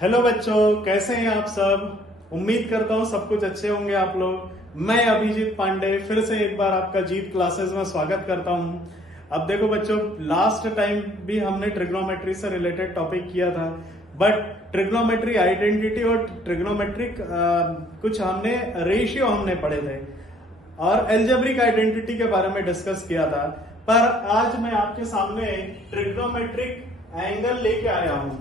Hello बच्चों, कैसे हैं आप सब। उम्मीद करता हूं सब कुछ अच्छे होंगे आप लोग। मैं अभिजीत पांडे फिर से एक बार आपका जीत क्लासेस में स्वागत करता हूं। अब देखो बच्चों, लास्ट टाइम भी हमने ट्रिग्नोमेट्री से रिलेटेड टॉपिक किया था, बट ट्रिग्नोमेट्री आइडेंटिटी और ट्रिग्नोमेट्रिक कुछ हमने रेशियो हमने पढ़े थे और एल्जेब्रिक आइडेंटिटी के बारे में डिस्कस किया था। पर आज मैं आपके सामने ट्रिग्नोमेट्रिक एंगल लेके आया हूं।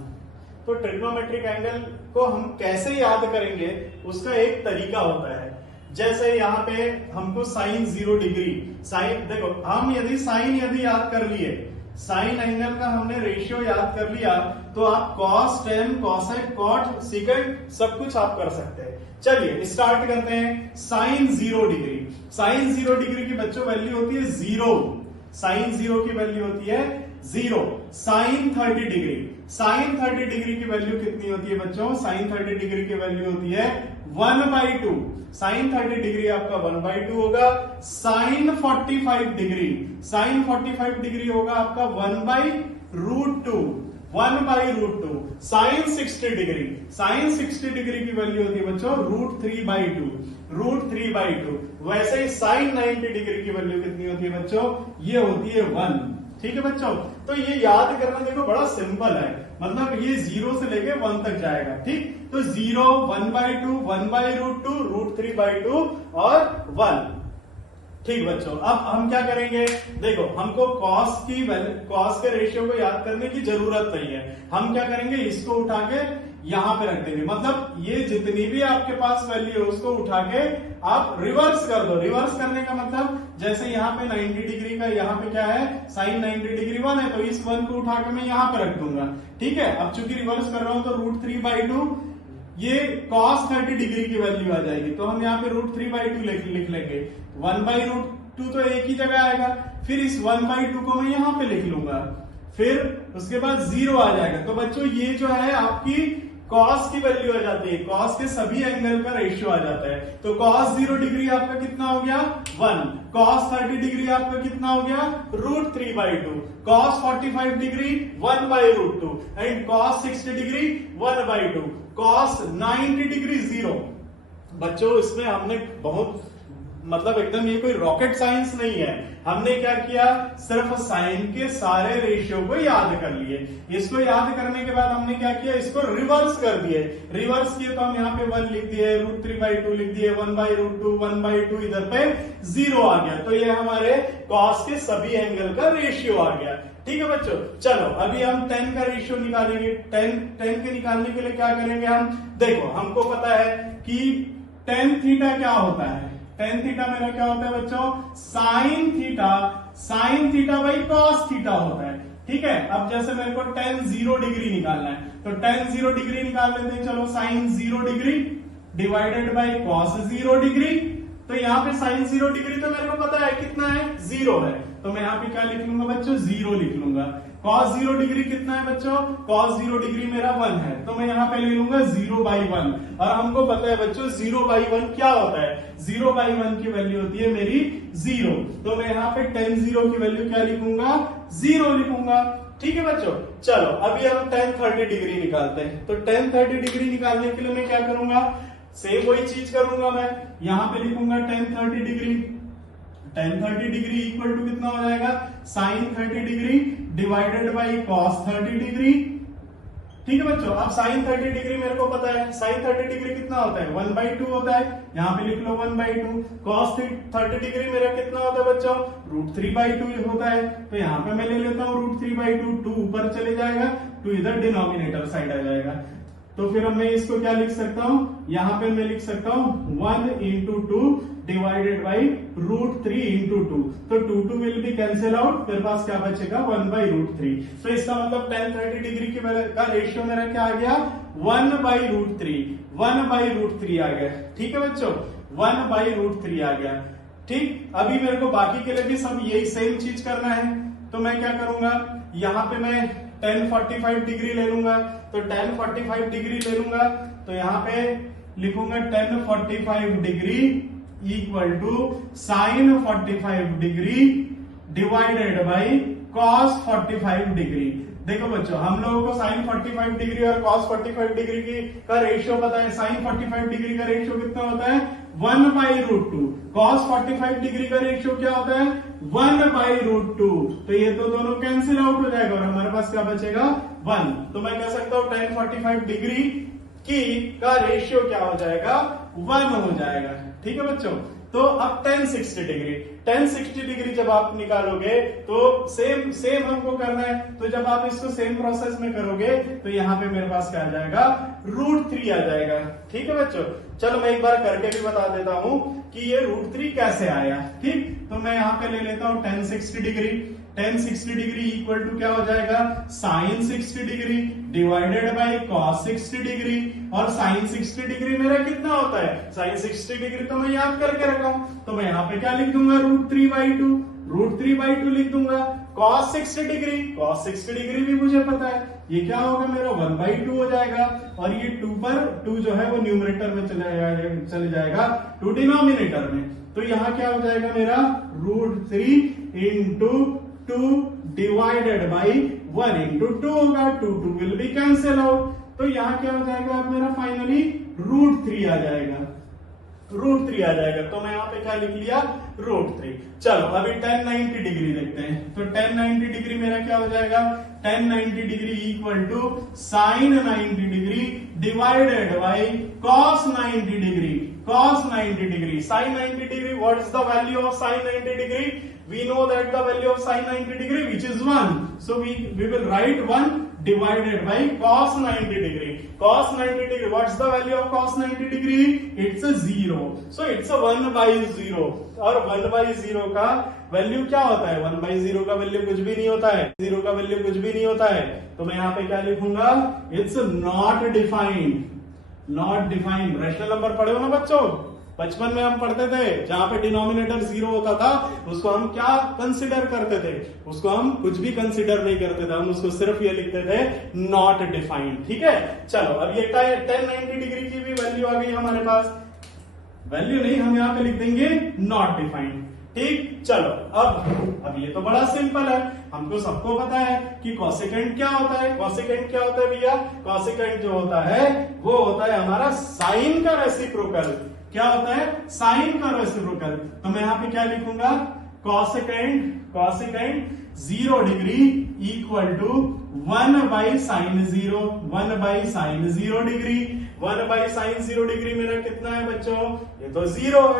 तो ट्रिग्नोमेट्रिक एंगल को हम कैसे याद करेंगे, उसका एक तरीका होता है। जैसे यहाँ पे हमको साइन 0 डिग्री, साइन देखो, हम यदि साइन याद कर लिए, साइन एंगल का हमने रेशियो याद कर लिया, तो आप cos, tan, cosec, cot, second सब कुछ आप कर सकते हैं। चलिए स्टार्ट करते हैं। साइन 0 डिग्री, साइन 0 डिग्री की बच्चों वैल्यू होती है 0। साइन 0 की वैल्यू होती है 0। साइन 30 डिग्री, साइन 30 डिग्री की वैल्यू कितनी होती है बच्चों? साइन 30 डिग्री की वैल्यू होती है 1/2। साइन 30 डिग्री आपका 1/2 होगा। साइन 45 डिग्री, साइन 45 डिग्री होगा आपका 1/√2, 1/√2। साइन 60 डिग्री, साइन 60 डिग्री की वैल्यू होती है बच्चों √3/2, √3/2। वैसे ही साइन 90 डिग्री की वैल्यू कितनी होती है बच्चों? ये होती है 1। ठीक है बच्चों, तो ये याद करना देखो बड़ा सिंपल है, मतलब ये 0 से लेके 1 तक जाएगा। ठीक, तो 0, 1/2, 1/√2, √3/2 और 1। ठीक बच्चों, अब हम क्या करेंगे? देखो, हमको कॉस के रेशियो को याद करने की जरूरत नहीं है। हम क्या करेंगे, इसको उठा के यहां पे रख देंगे। मतलब ये जितनी भी आपके पास वैल्यू है उसको उठा के आप रिवर्स कर दो। रिवर्स करने का मतलब, जैसे यहाँ पे 90 डिग्री का यहाँ पे क्या है, साइन 90 डिग्री 1 है, तो इस 1 को उठा के मैं यहाँ पे रख दूंगा। ठीक है, अब चूंकि रिवर्स कर रहा हूं तो √3/2, ये cos 30 डिग्री की वैल्यू आ जाएगी, तो हम यहाँ पे √3/2 लिख लेंगे। 1/√2 तो एक ही जगह आएगा, फिर इस 1/2 को मैं यहाँ पे लिख लूंगा, फिर उसके बाद 0 आ जाएगा। तो बच्चों ये जो है आपकी कॉस की वैल्यू आ जाती है, कॉस के सभी एंगल का रेशियो आ जाता है। तो cos 0 डिग्री आपका कितना हो गया? 1। cos 30 डिग्री आपका कितना हो गया? √3/2। cos 45 degree 1/√2 and cos 60 degree 1/2। cos 90 degree 0। बच्चों इसमें हमने बहुत, मतलब एकदम ये कोई रॉकेट साइंस नहीं है। हमने क्या किया, सिर्फ साइन के सारे रेशियो को याद कर लिए। इसको याद करने के बाद हमने क्या किया, इसको रिवर्स कर दिए। रिवर्स किए तो हम यहाँ पे 1 लिख दिए, √3/2 लिख दिए, 1/√2, 1/2, इधर पे 0 आ गया। तो ये हमारे कॉस के सभी एंगल का रेशियो आ गया। ठीक है बच्चों, चलो अभी हम 10 का रेशियो निकालेंगे। 10 के निकालने के लिए क्या करेंगे हम? देखो, हमको पता है कि tan थीटा क्या होता है। tan थीटा मेरा क्या होता है बच्चों? Sine theta by cos theta होता है। ठीक है, अब जैसे मेरे को tan 0 डिग्री निकालना है, तो tan 0 डिग्री निकाल लेते हैं। चलो, sine 0 degree divided by cos 0 degree. तो यहाँ पे साइन 0 डिग्री तो मेरे को पता है कितना है, 0 है, तो मैं यहाँ पे क्या लिख लूंगा बच्चों? 0 लिख लूंगा। cos 0 डिग्री कितना है बच्चों? cos 0 डिग्री मेरा 1 है, तो मैं यहाँ पे ले लूंगा 0/1। और हमको पता है बच्चों 0/1 क्या होता है? 0/1 की वैल्यू होती है मेरी 0, तो मैं यहाँ पे tan 0 की वैल्यू क्या लिखूंगा? 0 लिखूंगा। ठीक है बच्चों, चलो अभी हम tan 30 डिग्री निकालते हैं। तो tan 30 डिग्री निकालने के लिए मैं क्या करूंगा? सेम वही चीज करूंगा, मैं यहाँ पे लिखूंगा tan 30 degree. tan 30 degree equal to कितना हो जाएगा? Sine 30 degree divided by cos 30 degree. ठीक है बच्चों, अब साइन 30 डिग्री मेरे को पता है, साइन 30 डिग्री कितना होता है? 1/2 होता है, यहाँ पे लिख लो 1/2। cos 30 डिग्री मेरा कितना होता है बच्चों? √3/2 होता है, तो यहाँ पे मैं ले लेता हूँ √3/2। 2 ऊपर चले जाएगा, 2 इधर डिनोमिनेटर साइड आ जाएगा। तो फिर मैं इसको क्या लिख सकता हूं? यहाँ पे मैं लिख सकता हूं 1 × 2 डिवाइडेड बाई √3 × 2। तो 2 विल बी कैंसिल आउट, मेरे पास क्या बचेगा? 1/√3। तो इसका मतलब tan 30 डिग्री का रेशियो मेरा क्या आ गया? 1/√3, 1/√3 आ गया। ठीक है बच्चों, 1/√3 आ गया। ठीक, अभी मेरे को बाकी के लिए भी सब यही सेम चीज करना है, तो मैं क्या करूंगा? यहाँ पे मैं tan 45 डिग्री ले लूंगा, तो tan 45 डिग्री ले लूंगा, तो यहाँ पे लिखूंगा tan 45 degree equal to sine 45 degree divided by cos 45 degree. देखो बच्चों, हम लोगों को साइन 45 डिग्री और कॉस 45 डिग्री की का रेशियो पता है। साइन 45 डिग्री का रेशियो कितना होता है 1/√2। कॉस 45 डिग्री का रेशियो क्या होता है 1/√2। तो ये तो दोनों कैंसिल आउट हो जाएगा और हमारे पास क्या बचेगा 1। तो मैं कह सकता हूं tan 45 डिग्री की का रेशियो क्या हो जाएगा 1 हो जाएगा। ठीक है बच्चों। तो अब tan 60 डिग्री जब आप निकालोगे तो सेम हमको करना है। तो जब आप इसको सेम प्रोसेस में करोगे तो यहाँ पे मेरे पास क्या आ जाएगा √3 आ जाएगा। ठीक है बच्चों। चलो मैं एक बार करके भी बता देता हूं कि ये √3 कैसे आया। ठीक, तो मैं यहाँ पे ले लेता हूं tan 60 degree. tan 60 degree equal to क्या हो जाएगा sin 60 degree divided by cos 60 degree. और sin 60 डिग्री मेरा कितना होता है sin 60 डिग्री तो मैं याद करके रखा हूं। तो मैं यहाँ पे क्या लिख दूंगा √3/2 लिख दूंगा। cos 60 डिग्री भी मुझे पता है, ये क्या होगा मेरा 1/2 हो जाएगा। और ये 2 जो है वो न्यूमरेटर में चले जाएगा 2 डिनोमिनेटर में। तो यहाँ क्या हो जाएगा मेरा √3 इंटू 2 डिवाइडेड बाई 1 इंटू 2 होगा। 2 विल बी कैंसिल आउट। तो यहाँ क्या हो जाएगा अब मेरा फाइनली √3 आ जाएगा। तो मैं यहाँ पे क्या लिख लिया √3। चलो अभी tan 90 डिग्री देखते हैं। तो tan 90 डिग्री मेरा क्या हो जाएगा tan 90 degree equal to sin 90 degree divided by cos 90 degree. sin 90 degree, what is the value of sin 90 degree? We know that the value of sin 90 degree which is 1. So we will write 1 divided by cos 90 degree. Cos 90 degree, what's the value of cos 90 degree? It's a 0. So it's a 1/0. और 1/0 का value क्या होता है 1/0 का value कुछ भी नहीं होता है। 0 का वैल्यू कुछ भी नहीं होता है। तो मैं यहाँ पे क्या लिखूंगा it's not defined. Rational number पढ़े हो ना बच्चों, बचपन में हम पढ़ते थे जहां पे डिनोमिनेटर 0 होता था उसको हम क्या कंसिडर करते थे, उसको हम कुछ भी कंसिडर नहीं करते थे, हम उसको सिर्फ ये लिखते थे नॉट डिफाइंड। ठीक है। चलो अब ये tan 90 डिग्री की भी वैल्यू आ गई हमारे पास। वैल्यू नहीं, हम यहाँ पे लिख देंगे नॉट डिफाइंड। ठीक, चलो अब ये तो बड़ा सिंपल है, हमको सबको पता है कि कॉसेकेंट क्या होता है। कॉसेकेंट क्या होता है भैया? कॉसेकेंट जो होता है वो होता है हमारा साइन का रेसिप्रोकल। क्या होता है साइन का रेसिप्रोकल। तो मैं यहाँ पे क्या लिखूंगा cosecant 0 degree equal to 1/sin 0 degree. 1/sin 0 degree मेरा कितना है बच्चों? ये तो 0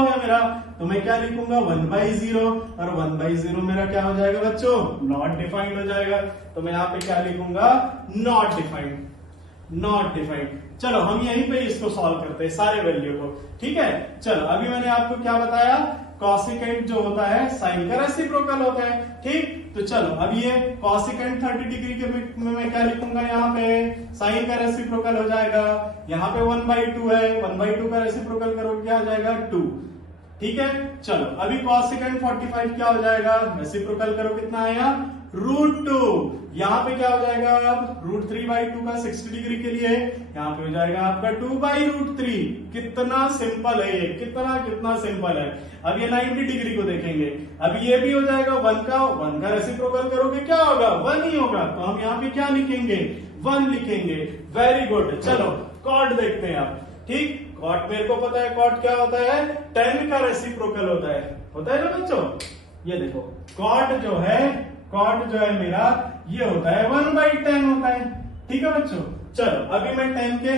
है मेरा। तो मैं क्या लिखूंगा 1/0 और 1/0 मेरा क्या हो जाएगा बच्चों नॉट डिफाइंड हो जाएगा। तो मैं यहाँ पे क्या लिखूंगा नॉट डिफाइंड। चलो हम यहीं पे इसको सॉल्व करते हैं सारे वैल्यू को। ठीक है। चलो अभी मैंने आपको क्या बताया कॉसेकेंट जो होता है साइन का रेसिप्रोकल होता है। ठीक, तो चलो अब ये कॉसेकेंट 30 डिग्री के मैं क्या लिखूंगा यहाँ पे साइन का रेसिप्रोकल हो जाएगा। यहाँ पे 1/2 है, 1/2 का रेसिप्रोकल करोगे क्या हो जाएगा 2। ठीक है। चलो अभी कॉसेकेंट 45 क्या हो जाएगा रेसिप्रोकल करो कितना आया √2। यहाँ पे क्या हो जाएगा अब √3/2 का 60 डिग्री के लिए यहाँ पे हो जाएगा आपका 2/√3। कितना सिंपल है ये, कितना सिंपल है। अब ये 90 डिग्री को देखेंगे, अब ये भी हो जाएगा 1 का रेसिप्रोकल करोगे क्या होगा 1 ही होगा। तो हम यहाँ पे क्या लिखेंगे 1 लिखेंगे। Very good. चलो कॉट देखते हैं आप। ठीक, कॉट मेरे को पता है कॉट क्या होता है tan का रेसिप्रोकल होता है ना बच्चों। ये देखो कॉट जो है मेरा ये होता है 1/tan होता है। ठीक है बच्चों। चलो अभी मैं tan के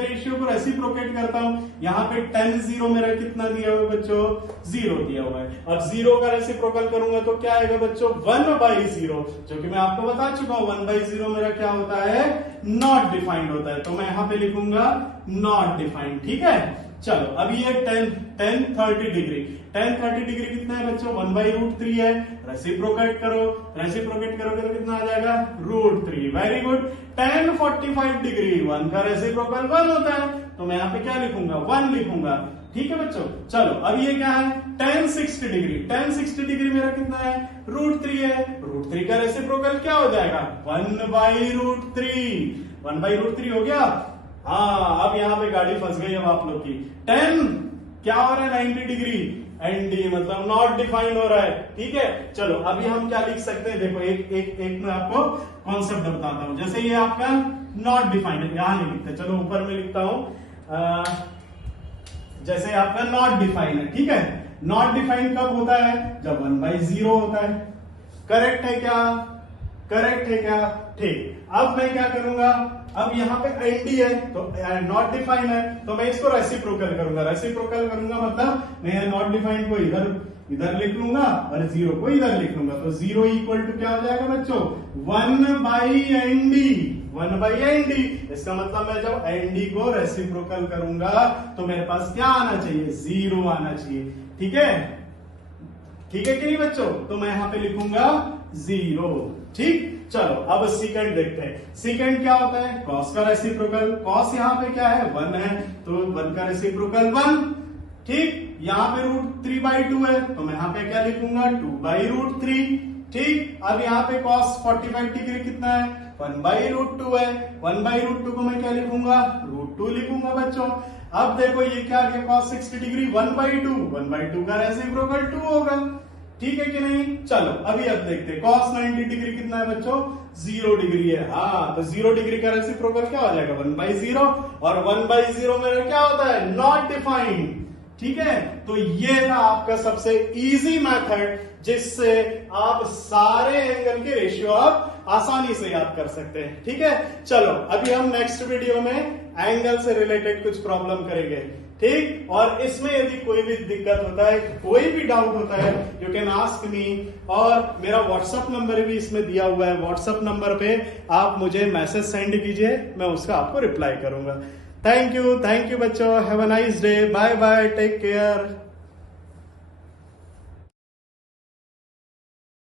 रेशियो को रेसिप्रोकेट करता हूं। यहाँ पे tan 0 मेरा कितना दिया हुआ है बच्चों 0 दिया हुआ है। अब 0 का रेसिप्रोकल करूंगा तो क्या आएगा बच्चों 1/0, जो कि मैं आपको बता चुका हूं 1/0 मेरा क्या होता है नॉट डिफाइंड होता है। तो मैं यहाँ पे लिखूंगा नॉट डिफाइंड। ठीक है। चलो अभी ये tan 30 डिग्री कितना है बच्चों 1/√3 है। रेसिप्रोकेट करोगे तो कितना आ जाएगा √3। Very good. tan 45 डिग्री 1 का रेसिप्रोकल 1 होता है। तो मैं यहाँ पे क्या लिखूंगा 1 लिखूंगा। ठीक है बच्चों। चलो अब ये क्या है tan 60 डिग्री मेरा कितना है √3 है। √3 का रेसिप्रोकल क्या हो जाएगा 1/√3 हो गया। हाँ अब यहाँ पे गाड़ी फंस गई अब आप लोग की। tan क्या हो रहा है 90 डिग्री एनडी मतलब नॉट डिफाइंड हो रहा है। ठीक है, चलो अभी हम क्या लिख सकते हैं, देखो एक एक एक मैं आपको कॉन्सेप्ट बताता हूं। जैसे ये आपका नॉट डिफाइंड है, यहां नहीं लिखते, चलो ऊपर में लिखता हूं। जैसे आपका नॉट डिफाइंड है, ठीक है, नॉट डिफाइंड कब होता है, जब 1/0 होता है। करेक्ट है क्या, करेक्ट है क्या, ठीक। अब मैं क्या करूंगा, अब यहाँ पे एनडी है तो नॉट डिफाइंड है, तो मैं इसको रेसिप्रोकल करूंगा। रेसिप्रोकल करूंगा मतलब मैं नॉट डिफाइंड को इधर लिख लूंगा और 0 को इधर लिख लूंगा। तो 0 इक्वल टू क्या हो जाएगा बच्चों, 1/ND, 1/ND। इसका मतलब मैं जब एनडी को रेसिप्रोकल करूंगा तो मेरे पास क्या आना चाहिए, 0 आना चाहिए। ठीक है, ठीक है कि नहीं बच्चों, तो मैं यहां पे लिखूंगा 0। ठीक, चलो अब सेकंड देखते हैं। सेकंड क्या होता है, कॉस का रेसिप्रोकल। कॉस यहाँ पे क्या है, 1 है, तो 1 का रेसिप्रोकल 1। ठीक, यहाँ पे √3/2 है, तो मैं यहाँ पे क्या लिखूंगा, 2/√3। ठीक, अब यहाँ पे cos 45 डिग्री कितना है, 1/√2 है। 1/√2 को मैं क्या लिखूंगा, √2 लिखूंगा बच्चों। अब देखो ये क्या है, cos 60 डिग्री 1/2, 1/2 का रेसिप्रोकल 2 होगा। ठीक है कि नहीं, चलो अभी अब देखते हैं cos 90 डिग्री कितना है बच्चों, 0 डिग्री है। हाँ, तो 0 डिग्री का रेसिप्रोकल क्या हो जाएगा, 1/0, और 1/0 मेरा क्या होता है, नॉट डिफाइंड। ठीक है, तो ये था आपका सबसे इजी मेथड जिससे आप सारे एंगल के रेशियो आप आसानी से याद कर सकते हैं। ठीक है, चलो अभी हम नेक्स्ट वीडियो में एंगल से रिलेटेड कुछ प्रॉब्लम करेंगे। ठीक, और इसमें यदि कोई भी दिक्कत होता है, कोई भी डाउट होता है, यू कैन आस्क मी। और मेरा व्हाट्सएप नंबर भी इसमें दिया हुआ है, व्हाट्सएप नंबर पे आप मुझे मैसेज सेंड कीजिए, मैं उसका आपको रिप्लाई करूंगा। थैंक यू बच्चों, have a nice day, bye bye, take care.